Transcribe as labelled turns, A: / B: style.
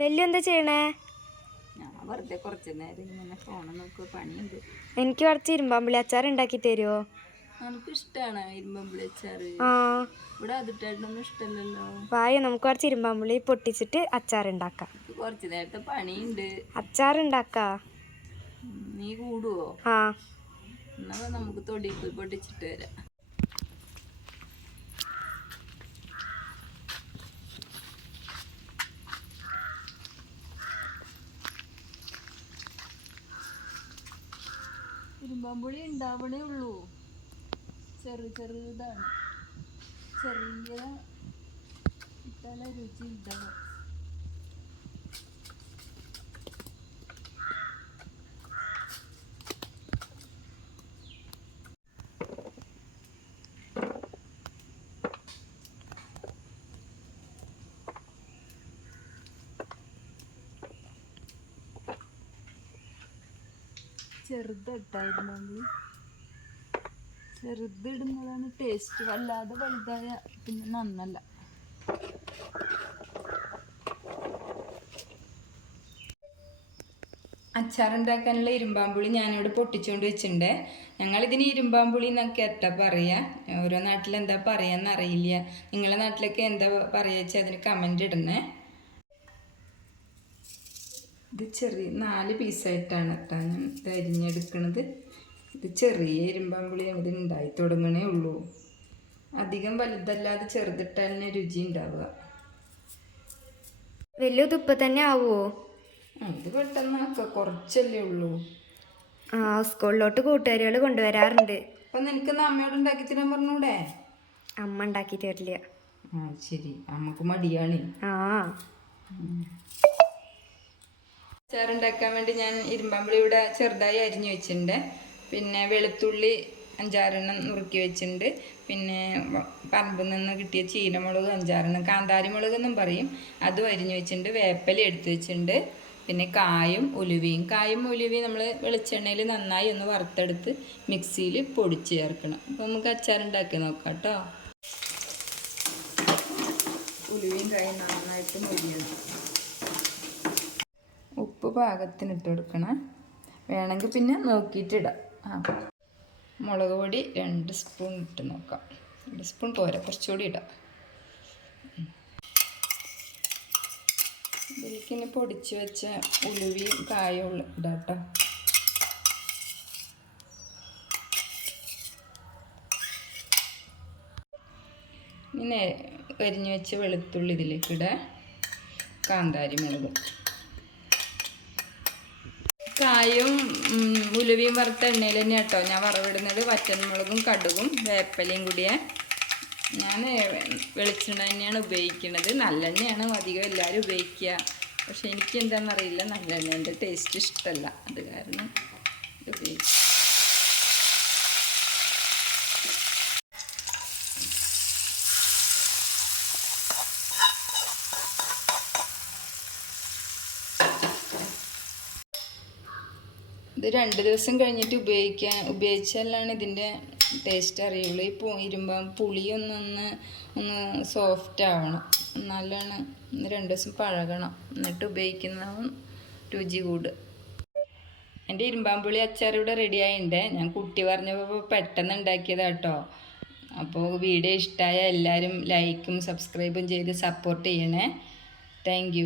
A: വലിയ എന്താ ചെയ്യണേ?
B: ഞാൻ വെറുതെ കുറച്ച് നേരം ഇങ്ങനെ നോക്കുക പണിയുണ്ട്.
A: എനിക്ക് കുറച്ച് ഇരുമ്പാമ്പിളി അച്ചാർ ഉണ്ടാക്കി തരുമോ
B: ഇഷ്ടമാണ് ഇരുമ്പമ്പുളി ഇവിടെ അതിട്ടായിട്ടൊന്നും ഇഷ്ടമല്ലല്ലോ
A: വായ നമുക്ക് കുറച്ച് ഇരുമ്പാമ്പിളി പൊട്ടിച്ചിട്ട് അച്ചാർ ഉണ്ടാക്കാം.
B: കുറച്ച് നേരത്തെ പണിയുണ്ട്.
A: അച്ചാർ ഉണ്ടാക്കാ?
B: നീ കൂടുവോ?
A: ആ.
B: എന്നാ നമുക്ക് തൊടിയിൽ പോയി പൊട്ടിച്ചിട്ട് വരാം. ഇരുമ്പാമ്പുളി ഉണ്ടാവണേ ഉള്ളൂ. ചെറു ചെറുതാണ്. ചെറിയ ഇട്ടാലേ രുചി ഉണ്ടാവും ചെറുതിട്ടായിരുന്നു ചെറുതിടുന്നതാണ് ടേസ്റ്റ് വല്ലാതെ വലുതായ പിന്നെ നന്നല്ല. അച്ചാറുണ്ടാക്കാനുള്ള ഇരുമ്പാമ്പുളി ഞാനിവിടെ പൊട്ടിച്ചുകൊണ്ട് വെച്ചിട്ടുണ്ട്. ഞങ്ങളിതിന് ഇരുമ്പാമ്പുളി എന്നൊക്കെ എത്താ പറയാ. ഓരോ നാട്ടിൽ എന്താ പറയാന്ന് അറിയില്ല നിങ്ങളെ നാട്ടിലൊക്കെ എന്താ പറയാ വെച്ചാൽ അതിന് കമന്റ് ഇടണേ. ഇത് ചെറിയ നാല് പീസായിട്ടാണ് കേട്ടോ ഞാൻ ഇത് അരിഞ്ഞെടുക്കണത് ഇത് ചെറിയ ഇരുമ്പാമ്പുളിയാണ് ഇത് ഉണ്ടായി തുടങ്ങണേ ഉള്ളൂ. അധികം വലുതല്ലാതെ ചെറുതിട്ടാലിന് രുചി ഉണ്ടാവുക.
A: വലിയ തുപ്പ തന്നെ ആവുമോ
B: ഇത് പെട്ടെന്നാക്ക കുറച്ചല്ലേ ഉള്ളൂ.
A: ആ സ്കൂളിലോട്ട് കൂട്ടുകാരികൾ കൊണ്ടുവരാറുണ്ട്.
B: അപ്പം നിനക്ക് അമ്മയോട് ഉണ്ടാക്കി തരാൻ പറഞ്ഞൂടെ?
A: അമ്മ ഉണ്ടാക്കി തരില്ല
B: ആ ശരി. അമ്മയ്ക്ക് മടിയാണ്.
A: ആ.
B: അച്ചാറുണ്ടാക്കാൻ വേണ്ടി ഞാൻ ഇരുമ്പാമ്പുളി ഇവിടെ ചെറുതായി അരിഞ്ഞു വെച്ചിട്ടുണ്ട്. പിന്നെ വെളുത്തുള്ളി അഞ്ചാറെണ്ണം നുറുക്കി വെച്ചിട്ടുണ്ട്. പിന്നെ പറമ്പിൽ നിന്ന് കിട്ടിയ ചീനമുളക് അഞ്ചാറെണ്ണം കാന്താരി മുളക് എന്നും പറയും. അതും അരിഞ്ഞു വെച്ചിട്ടുണ്ട്. വേപ്പല എടുത്ത് വെച്ചിട്ടുണ്ട്. പിന്നെ കായും ഉലുവയും. കായും ഉലുവയും നമ്മൾ വെളിച്ചെണ്ണയിൽ നന്നായി ഒന്ന് വറുത്തെടുത്ത് മിക്സിയിൽ പൊടിച്ച് ചേർക്കണം. അപ്പോൾ നമുക്ക് അച്ചാറുണ്ടാക്കി നോക്കാം കേട്ടോ. ഉലുവയും കായും നന്നായിട്ട് മൊരിയണം പാകത്തിന് ഇട്ട് കൊടുക്കണം വേണമെങ്കിൽ പിന്നെ നോക്കിയിട്ടിടാം. ആ. മുളക് പൊടി രണ്ട് സ്പൂൺ ഇട്ട് നോക്കാം. രണ്ട് സ്പൂൺ പോരാ കുറച്ചുകൂടി ഇടാം. ഇതിലേക്കിനി പൊടിച്ച് വെച്ച ഉലുവിയും കായും ഇടാം ഇനി അരിഞ്ഞു വെച്ച വെളുത്തുള്ളി ഇതിലേക്ക് കാന്താരി മുളകും ഉം, ഉലുവയും വറുത്ത എണ്ണയിൽ തന്നെ കേട്ടോ ഞാൻ വറവിടുന്നത്. വറ്റൻമുളകും കടുകും വേപ്പലയും കൂടിയ ഞാൻ വെളിച്ചെണ്ണ തന്നെയാണ് ഉപയോഗിക്കുന്നത്. നല്ലെണ്ണയാണ് അധികം എല്ലാവരും ഉപയോഗിക്കുക. പക്ഷെ എനിക്ക് എന്താണെന്നറിയില്ല. നല്ലെണ്ണേന്റെ ടേസ്റ്റ് ഇഷ്ടമല്ല അത് കാരണം ഉപയോഗിക്കുക ഉപയോഗിക്കും ഇത് രണ്ട് ദിവസം കഴിഞ്ഞിട്ട് ഉപയോഗിക്കാൻ ഉപയോഗിച്ചാലാണ് ഇതിന്റെ ടേസ്റ്റ് അറിയുള്ളൂ. ഈ പൂ ഇരുമ്പം പുളിയൊന്നൊന്ന് ഒന്ന് സോഫ്റ്റ് ആവണം. എന്നാലാണ് രണ്ട് ദിവസം പഴകണം. എന്നിട്ട് ഉപയോഗിക്കുന്നതും രുചി കൂട്. എന്റെ ഇരുമ്പാമ്പുളി അച്ചാർ ഇവിടെ റെഡി ആയിട്ടുണ്ട് ഞാൻ കുട്ടി പറഞ്ഞപ്പോൾ പെട്ടെന്ന് ഉണ്ടാക്കിയതാ കേട്ടോ അപ്പോൾ വീഡിയോ ഇഷ്ടമായ എല്ലാവരും ലൈക്കും സബ്സ്ക്രൈബും ചെയ്ത് സപ്പോർട്ട് ചെയ്യണേ. താങ്ക്